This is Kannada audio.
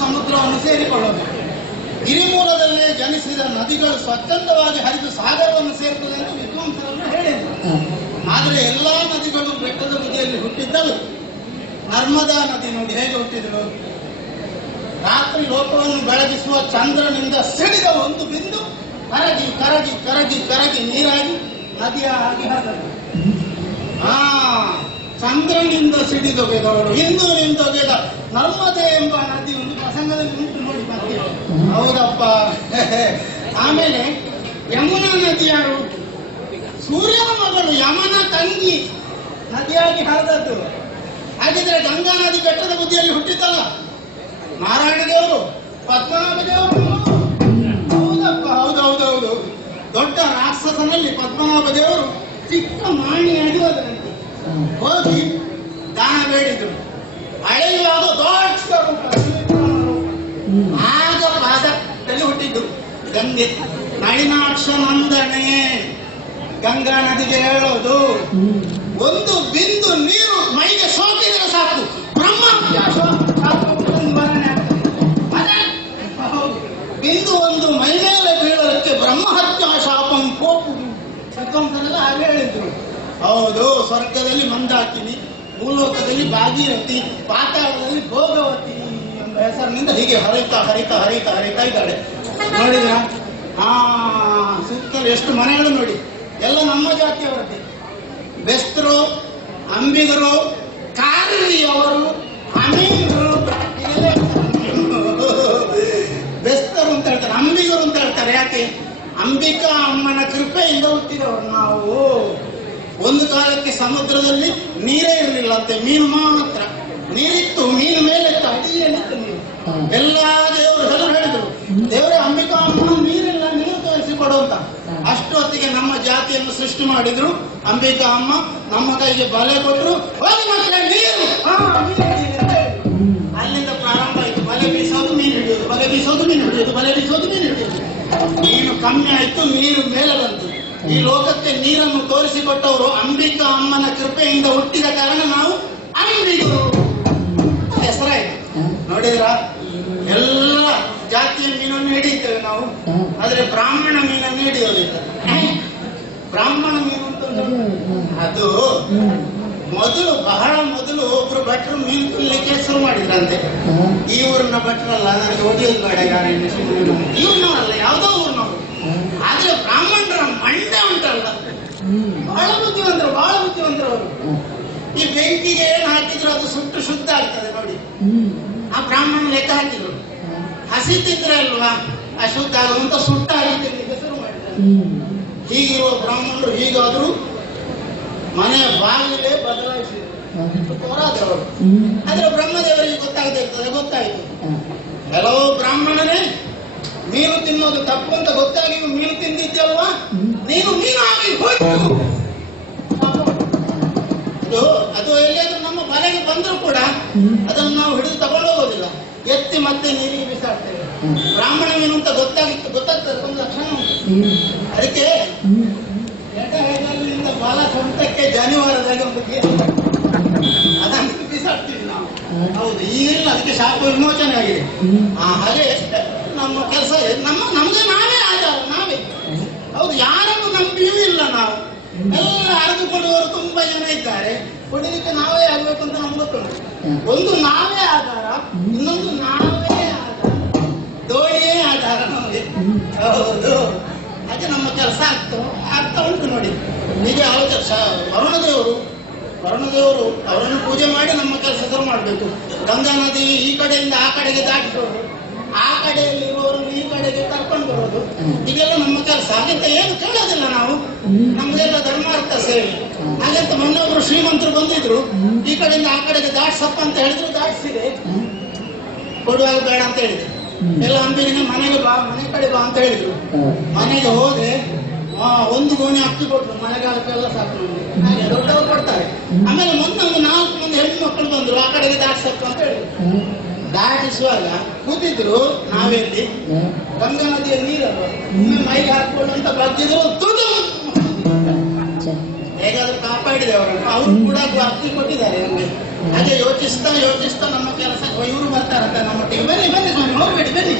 ಸಮುದ್ರವನ್ನು ಸೇರಿಕೊಳ್ಳೋದು. ಗಿರಿಮೂಲದಲ್ಲೇ ಜನಿಸಿದ ನದಿಗಳು ಸ್ವಚ್ಛಂದವಾಗಿ ಹರಿದು ಸಾಗರವನ್ನು ಸೇರುತ್ತದೆ ಎಂದು ವಿದ್ವಾಂಸರನ್ನು ಹೇಳಿದರು. ಆದರೆ ಎಲ್ಲಾ ನದಿಗಳು ಬೆಟ್ಟದ ಬದಿಯಲ್ಲಿ ಹುಟ್ಟಿದ್ದವು. ನರ್ಮದಾ ನದಿ ನೋಡಿ ಹೇಗೆ ಹುಟ್ಟಿದಳು. ರಾತ್ರಿ ಲೋಕವನ್ನು ಬೆಳಗಿಸುವ ಚಂದ್ರನಿಂದ ಸಿಡಿದ ಒಂದು ಬಿಂದು ಕರಗಿ ಕರಗಿ ಕರಗಿ ಕರಗಿ ನೀರಾಗಿ ನದಿಯ ಆಗಿ ಹರಿದಳು. ಚಂದ್ರನಿಂದ ಸಿಡಿದೊಗೆದವಳು ಹಿಂದೂನಿಂದೊಗೆದ ನರ್ಮದೆ ಎಂಬ ನದಿ ಒಂದು ಪ್ರಸಂಗದಲ್ಲಿ ಉಂಟು ನೋಡಿ ಬರ್ತೀವಿ. ಹೌದಪ್ಪ. ಆಮೇಲೆ ಯಮುನಾ ನದಿ ಯಾರು? ಸೂರ್ಯನ ಮಗಳು ಯಮನ ತಂಗಿ ನದಿಯಾಗಿ ಹರಿದದ್ದು. ಹಾಗಿದ್ರೆ ಗಂಗಾ ನದಿ ಬೆಟ್ಟದ ಬುದ್ಧಿಯಲ್ಲಿ ಹುಟ್ಟಿದ್ದಲ್ಲ. ನಾರಾಯಣ ದೇವರು, ಪದ್ಮನಾಭ ದೇವರು. ಹೌದಪ್ಪ, ಹೌದೌದೌದು. ದೊಡ್ಡ ರಾಕ್ಷಸನಲ್ಲಿ ಪದ್ಮನಾಭ ದೇವರು ಚಿಕ್ಕ ಮಾಣಿಯಾಗಿ ಹೋದರಂತೆ. ಹೋಗಿ ದಾನ ಬೇಡಿದ್ರು. ಅಳೆಯುವಾಗ ದೊಡ್ಡ ಆಗ ಪಾದದಲ್ಲಿ ಹುಟ್ಟಿದ್ದು ಗಂಗೆ. ನಳಿನಾಕ್ಷ ನಂದನೆ ಗಂಗಾ ನದಿಗೆ ಹೇಳೋದು, ಒಂದು ಬಿಂದು ನೀರು ಮೈಗೆ ಸೋಕಿದ್ರೆ ಸಾಕು ಬ್ರಹ್ಮ ಬಿಂದು ಒಂದು ಮೈ ಮೇಲೆ ಬೀಳೋದಕ್ಕೆ ಬ್ರಹ್ಮಹತ್ಯಾ ಶಾಪಂ ಕೋಪುದು ಸತ್ವಂಸನೆಲ್ಲ ಹಾಗೆ ಹೇಳಿದ್ರು. ಹೌದು, ಸ್ವರ್ಗದಲ್ಲಿ ಮಂದಾಕಿನಿ, ಭೂಲೋಕದಲ್ಲಿ ಭಾಗೀರಥಿ, ಪಾತಾಳದಲ್ಲಿ ಭೋಗವತಿ ಎಂಬ ಹೆಸರಿನಿಂದ ಹೀಗೆ ಹರಿತಾ ಹರಿತಾ ಹರಿತಾ ಹರಿತಾ ಇದ್ದಾಳೆ. ನೋಡಿದ್ರ ಸುತ್ತಲೂ ಎಷ್ಟು ಮನೆಗಳು ನೋಡಿ, ಎಲ್ಲ ನಮ್ಮ ಜಾತಿಯವರದ್ದೇ. ಬೆಸ್ತರು, ಅಂಬಿಗರು, ಕಾರ್ವಿಯವರು, ಅಮೀಗರು, ಬೆಸ್ತರು ಅಂತ ಹೇಳ್ತಾರೆ, ಅಂಬಿಗರು ಅಂತ ಹೇಳ್ತಾರೆ. ಯಾಕೆ? ಅಂಬಿಕಾ ಅಮ್ಮನ ಕೃಪೆಯಿಂದ ಹುಟ್ಟಿದವರು ನಾವು. ಒಂದು ಕಾಲಕ್ಕೆ ಸಮುದ್ರದಲ್ಲಿ ನೀರೇ ಇರಲಿಲ್ಲ ಅಂತೆ, ಮೀನು ಮಾತ್ರ. ನೀರಿತ್ತು, ಮೀನು ಮೇಲೆ ಅಡಿಯಲ್ಲಿತ್ತು ನೀರು. ಎಲ್ಲಾ ದೇವರು ಹೆಸರು ಹೇಳಿದ್ರು, ದೇವರೇ ಅಂಬಿಕಾ ಅಮ್ಮ ನೀರಿಲ್ಲ, ನೀರು ತೋರಿಸಿಕೊಡು ಅಂತ. ಅಷ್ಟೊತ್ತಿಗೆ ನಮ್ಮ ಜಾತಿಯನ್ನು ಸೃಷ್ಟಿ ಮಾಡಿದ್ರು ಅಂಬಿಕಾ ಅಮ್ಮ. ನಮ್ಮ ಕೈಗೆ ಬಲೆ ಕೊಟ್ಟರು, ಹೋಗಿ ಮಕ್ಕಳೇ ನೀರು. ಅಲ್ಲಿಂದ ಪ್ರಾರಂಭ ಆಯಿತು. ಬಲೆ ಬೀಸೋದು, ಮೀನು ಹಿಡಿಯೋದು, ಬಲೆ ಬೀಸೋದು, ಮೀನು ಹಿಡಿಯೋದು, ಬಲೆ ಬೀಸೋದು, ಮೀನು ಹಿಡಿಯೋದು. ಮೀನು ಕಮ್ಮಿ ಆಯ್ತು, ನೀರು ಮೇಲೆ ಬಂತು. ಈ ಲೋಕಕ್ಕೆ ನೀರನ್ನು ತೋರಿಸಿಕೊಟ್ಟವರು ಅಂಬಿಕಾ ಅಮ್ಮನ ಕೃಪೆಯಿಂದ ಹುಟ್ಟಿದ ಕಾರಣ ನಾವು ಅಂಬಿಗರು ಹೆಸರಾಯ್ತು. ನೋಡಿದ್ರ, ಎಲ್ಲ ಜಾತಿಯ ಮೀನನ್ನು ಹಿಡಿಯುತ್ತೇವೆ ನಾವು, ಆದ್ರೆ ಬ್ರಾಹ್ಮಣ ಮೀನನ್ನು ಹಿಡಿಯೋದಿಲ್ಲ. ಬ್ರಾಹ್ಮಣ ಮೀನು ಅಂತ ಅದು ಮೊದಲು, ಬಹಳ ಮೊದಲು ಒಬ್ರು ಭಟ್ರು ಮೀನು ತಿನ್ಲಿಕ್ಕೆ ಶುರು ಮಾಡಿದ್ರಂತೆ. ಈ ಊರಿನ ಭಟ್ರಲ್ಲ, ನನಗೆ ಓದಿಯೋದು ಬೇಡ, ಯಾರೇನು ಇವ್ರನ್ನವರಲ್ಲ, ಯಾವುದೋ ಊರಿನವರು. ಆದ್ರೆ ಬ್ರಾಹ್ಮಣರ ಮಂಡೆ ಉಂಟಲ್ಲ, ಬಹಳ ಬುದ್ಧಿವಂತರು, ಬಹಳ ಬುದ್ಧಿವಂತರು ಅವರು. ಈ ಬೆಂಕಿಗೆ ಏನು ಹಾಕಿದ್ರು ಅದು ಸುಟ್ಟು ಶುದ್ಧ ಆಗ್ತದೆ ನೋಡಿ. ಆ ಬ್ರಾಹ್ಮಣ ಲೆಕ್ಕ ಹಾಕಿದ್ರು, ಹಸಿತಿದ್ರೆ ಅಲ್ವಾ ಅಶುದ್ಧ ಆಗುವಂತ ಸುಟ್ಟ ಹಾಕಿದ್ರೆ ಶುರು ಮಾಡಿದ್ದಾರೆ. ಹೀಗಿರುವ ಬ್ರಾಹ್ಮಣರು ಹೀಗಾದ್ರು ಮನೆಯ ಬಾಗಿಲೇ ಬದಲಾಯಿಸಿದ್ರು, ಹೋರಾದವರು. ಆದ್ರೆ ಬ್ರಹ್ಮದೇವರಿಗೆ ಗೊತ್ತಾಗದೇ ಇರ್ತದೆ, ಗೊತ್ತಾಯ್ತು. ಕೆಲವು ಬ್ರಾಹ್ಮಣನೇ ಮೀನು ತಿನ್ನೋದು ತಪ್ಪು ಅಂತ ಗೊತ್ತಾಗಿ ಮೀನು ತಿಂದಿದ್ದಲ್ವಾ, ನೀನು ಮೀನು ಆಗಿ ಹೋಯ್ತು. ಅದು ಎಲ್ಲಾದ್ರೂ ನಮ್ಮ ಬಲೆಗೆ ಬಂದರೂ ಕೂಡ ಅದನ್ನು ನಾವು ಹಿಡಿದು ತಗೊಂಡೋಗೋದಿಲ್ಲ, ಎತ್ತಿ ಮತ್ತೆ ನೀರಿಗೆ ಬಿಸಾಡ್ತೇವೆ. ಬ್ರಾಹ್ಮಣ ಮೀನು ಅಂತ ಗೊತ್ತಾಗ್ತದೆ, ಒಂದು ಲಕ್ಷಣ ಉಂಟು. ಅದಕ್ಕೆ ಎಡಗೈಲಿಂದ ಬಲ ಸ್ವಂತಕ್ಕೆ ಜಾನುವಾರದಾಗ ಒಂದು ಅದನ್ನು ಬಿಸಾಡ್ತೀವಿ ನಾವು. ಹೌದು, ಈಗಿಲ್ಲ, ಅದಕ್ಕೆ ಶಾಪ ವಿಮೋಚನೆ ಆಗಿದೆ. ಹಾಗೆ ನಮ್ಮ ಕೆಲಸ ನಮ್ಗೆ ನಾವೇ ಆಧಾರ, ನಾವೇ. ಹೌದು, ಯಾರನ್ನು ನಂಬಿಯೂ ಇಲ್ಲ ನಾವು. ಎಲ್ಲ ಅರಿದುಕೊಳ್ಳುವವರು ತುಂಬಾ ಜನ ಇದ್ದಾರೆ. ಕೊಡಲಿಕ್ಕೆ ನಾವೇ ಆಗ್ಬೇಕು ಅಂತ ನಮ್ಗೆ ಗೊತ್ತುಂಟು. ಒಂದು ನಾವೇ ಆಧಾರ, ಇನ್ನೊಂದು ನಾವೇ ಆಧಾರ, ದೋಣಿಯೇ ಆಧಾರ ನಮಗೆ. ಹೌದು, ಹಾಗೆ ನಮ್ಮ ಕೆಲಸ ಆಗ್ತಾ ಉಂಟು ನೋಡಿ. ಹೀಗೆ ವರುಣದೇವರು ವರುಣದೇವರು ಅವರನ್ನು ಪೂಜೆ ಮಾಡಿ ನಮ್ಮ ಕೆಲಸ ಶುರು ಮಾಡಬೇಕು. ಗಂಗಾ ನದಿ ಈ ಕಡೆಯಿಂದ ಆ ಕಡೆಗೆ ದಾಟಿಸೋದು, ಆ ಕಡೆಯಲ್ಲಿರುವವರನ್ನು ಈ ಕಡೆಗೆ ಕರ್ಕೊಂಡು ಬರೋದು, ಇದೆಲ್ಲ ನಮ್ಮ ಕೆಲಸ. ಹಾಗಂತ ಏನು ಕೇಳೋದಿಲ್ಲ ನಾವು, ನಮ್ದೆಲ್ಲ ಧರ್ಮಾರ್ಥ ಸೇವೆ. ಹಾಗಂತ ಮೊನ್ನೊಬ್ರು ಶ್ರೀಮಂತರು ಬಂದಿದ್ರು, ಈ ಕಡೆಯಿಂದ ಆ ಕಡೆಗೆ ದಾಟ್ಸಪ್ಪ ಅಂತ ಹೇಳಿದ್ರು, ದಾಟಿಸಿದೆ. ಕೊಡುವಾಗ ಬೇಡ ಅಂತ ಹೇಳಿದ್ರು. ಎಲ್ಲ ಅಂಬಿನಿಗೆ ಮನೆಗೆ ಬಾ, ಮನೆ ಕಡೆ ಬಾ ಅಂತ ಹೇಳಿದ್ರು. ಮನೆಗೆ ಹೋದೆ, ಒಂದು ಗೋಣಿ ಅಕ್ಕಿ ಕೊಟ್ರು, ಮಳೆಗಾಲಕ್ಕೆಲ್ಲ ಸಾಕು ನಮಗೆ. ಹಾಗೆ ದೊಡ್ಡವರು ಕೊಡ್ತಾರೆ. ಆಮೇಲೆ ಮೊನ್ನೆ ಒಂದು 4 ಮಂದಿ ಹೆಣ್ಣು ಮಕ್ಕಳು ಬಂದ್ರು, ಆ ಕಡೆಗೆ ದಾಟಿಸಪ್ಪ ಅಂತ ಹೇಳಿದ್ರು. ದಾಟಿಸುವಾಗ ಕೂತಿದ್ರು, ನಾವೆಲ್ಲಿ ಗಂಗಾ ನದಿಯ ನೀರಲ್ಲ, ಒಮ್ಮೆ ಮೈಗೆ ಹಾಕೊಳ್ಳುವಂತ ಬಗ್ಗಿದ್ರು, ತುದು ಹೇಗಾದ್ರೂ ಕಾಪಾಡಿದೆ ಅವರನ್ನು. ಅವರು ಕೂಡ ಅಕ್ಕಿ ಕೊಟ್ಟಿದ್ದಾರೆ ನಮಗೆ. ಹಾಗೆ ಯೋಚಿಸ್ತಾ ಯೋಚಿಸ್ತಾ ನಮ್ಮ ಕೆಲಸ ಇವರು ಬರ್ತಾರಂತ ನಮ್ಮ ಟೀಮ್. ಬನ್ನಿ ಬನ್ನಿ ಸ್ವಾಮಿ, ಹೋಗ್ಬೇಡಿ ಬನ್ನಿ.